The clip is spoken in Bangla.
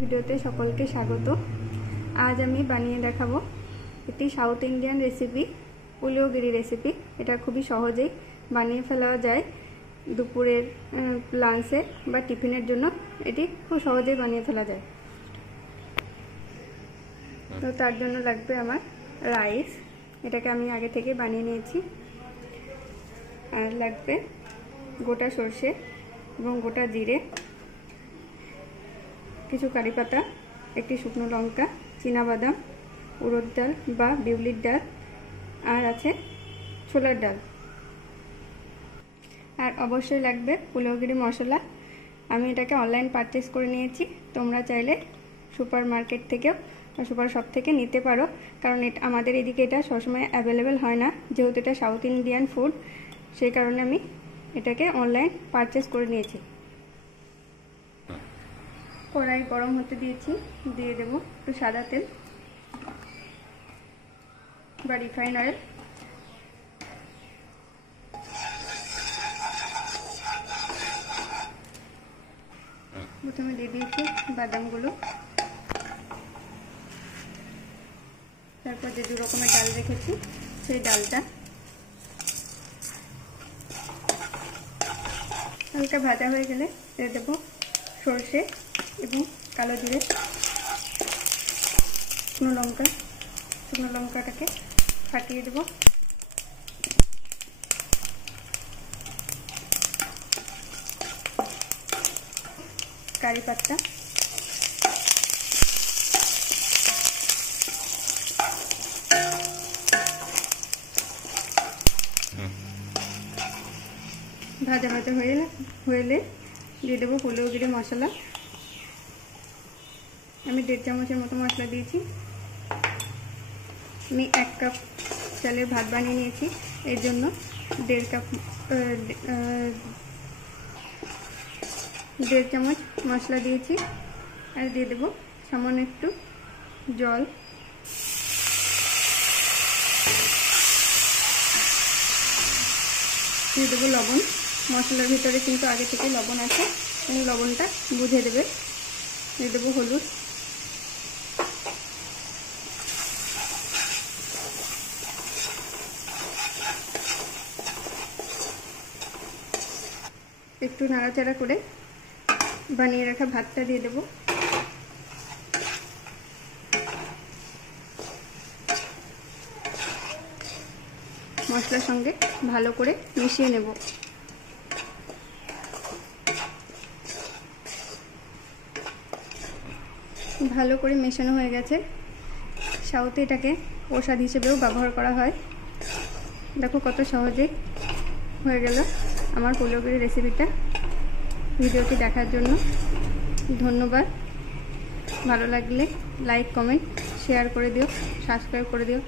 ভিডিওতে সকলকে স্বাগত। আজ আমি বানিয়ে দেখাবো একটি সাউথ ইন্ডিয়ান রেসিপি, পুলিওগিরি রেসিপি। এটা খুবই সহজেই বানিয়ে ফেলা যায়। দুপুরের লাঞ্চে বা টিফিনের জন্য এটি খুব সহজেই বানিয়ে ফেলা যায়। তো তার জন্য লাগবে আমার রাইস, এটাকে আমি আগে থেকে বানিয়ে নিয়েছি। আর লাগবে গোটা সর্ষে এবং গোটা জিরে, কিছু কারি পাতা, একটি শুকনো লঙ্কা, চীনাবাদাম, উড়দ ডাল বা বিউলির ডাল, আর আছে ছোলার ডাল। আর অবশ্যই লাগবে পুলিওগিরি মশলা। আমি এটাকে অনলাইন পারচেস করে নিয়েছি। তোমরা চাইলে সুপার মার্কেট থেকেও বা সুপার শপ থেকে নিতে পারো, কারণ এটা আমাদের এদিকে এটা সবসময় অ্যাভেলেবেল হয় না, যেহেতু এটা সাউথ ইন্ডিয়ান ফুড। সেই কারণে আমি এটাকে অনলাইন পারচেস করে নিয়েছি। কড়াই গরম হতে দিয়েছি, দিয়ে দেব একটু সাদা তেল বা রিফাইন অয়েল। প্রথমে দিয়ে দিয়েছি বাদামগুলো, তারপর যে দু রকমের ডাল রেখেছি সেই ডালটা হালকা ভাজা হয়ে গেলে দিয়ে দেবো সর্ষে এবং কালো জিরে, শুকনো লঙ্কাটাকে ফাটিয়ে দেবো। কারি পাতা, ভাজা ভাজা হয়ে দিয়ে দেবো পুলিওগিরি মশলা। আমি 1.5 চামচের মতো মশলা দিয়েছি। আমি 1 কাপ চালের ভাত বানিয়ে নিয়েছি, এর জন্য 1.5 চামচ মশলা দিয়েছি। আর দিয়ে দেবো সামান্য একটু জল। দিয়ে দেবো লবণ। মশলার ভিতরে কিন্তু আগে থেকে লবণ আছে, লবণটা বুঝে দেবে। দিয়ে দেবো হলুদ, একটু নাড়াচাড়া করে বানিয়ে রাখা ভাতটা দিয়ে দেবো। মশলার সঙ্গে ভালো করে মিশিয়ে নেব। ভালো করে মেশানো হয়ে গেছে। সাউথে এটাকে প্রসাদ হিসেবেও ব্যবহার করা হয়। দেখো কত সহজেই হয়ে গেল আমার পুলিওগিরি রেসিপিটা। ভিডিওটি দেখার জন্য ধন্যবাদ। ভালো লাগলে লাইক, কমেন্ট, শেয়ার করে দিও, সাবস্ক্রাইব করে দিও।